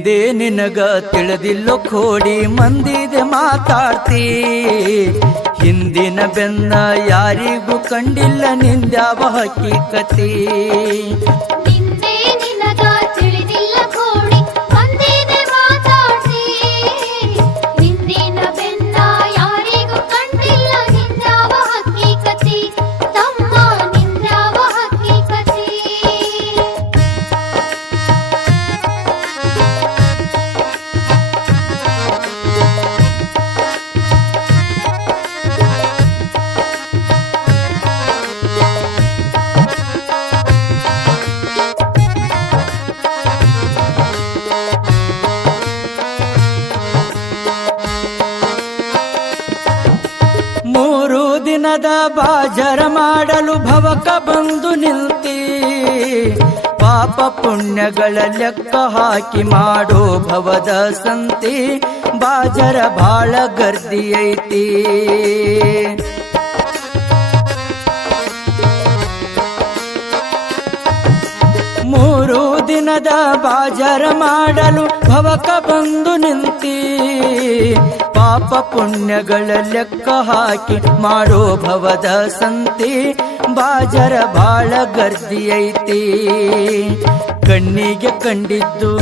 ಹಿಂದೆ ನಿನಗ ತಿಳಿದಿಲ್ಲೋ ಕೋಡಿ ಮಂದಿದೆ ಮಾತಾಡ್ತಿ ಹಿಂದಿನ ಬೆನ್ನ ಯಾರಿಗೂ ಕಂಡಿಲ್ಲ ನಿಂದ್ಯಾವ ಹಕ್ಕಿಕತಿ ಹಿಂದೆ ನಿನಗ ತಿಳಿದಿಲ್ಲ ಕೋಡಿ ಮಂದಿದೆ ಮಾತಾಡ್ತಿ ಹಿಂದಿನ ಬೆನ್ನ ಯಾರಿಗೂ ಕಂಡಿಲ್ಲ ನಿಂದ್ಯಾವ ಹಕ್ಕಿಕತಿ ತಮ್ಮ ನಿಂದ್ಯಾವ ಹಕ್ಕಿಕತಿ ಮೂರು ದಿನದ ಬಾಜರ ಮಾಡಲು ಭವಕ ಬಂದು ನಿಲ್ತಿ ಪಾಪ ಪುಣ್ಯಗಳ ಲೆಕ್ಕ ಹಾಕಿ ಮಾಡೋ ಭವದ ಸಂತಿ ಬಾಜರ ಬಾಳ ಗರ್ದಿ ಐತಿ ಮೂರು ದಿನದ ಬಾಜರ ಮಾಡಲು ಭವಕ ಬಂದು ನಿಂತಿ ಪಾಪ ಪುಣ್ಯಗಳ ಲೆಕ್ಕ ಹಾಕಿ ಮಾಡೋ ಭವದ ಸಂತಿ ಬಾಜರ ಬಾಳ ಗರ್ದಿ ಐತಿ ಕಣ್ಣಿಗೆ ಕಂಡಿದ್ದು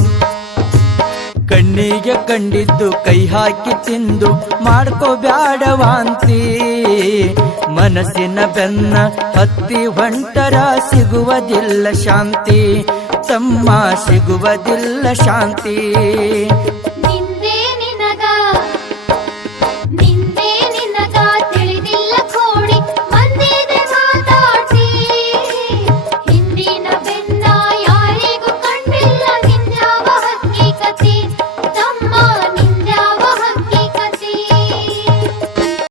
ಕೈ ಹಾಕಿ ತಿಂದು ಮಾಡ್ಕೋ ಬ್ಯಾಡ ವಾಂತಿ ಮನಸ್ಸಿನ ಬೆನ್ನ ಹತ್ತಿ ಹೊಂಟರ ಸಿಗುವುದಿಲ್ಲ ಶಾಂತಿ ತಮ್ಮ ಸಿಗುವುದಿಲ್ಲ ಶಾಂತಿ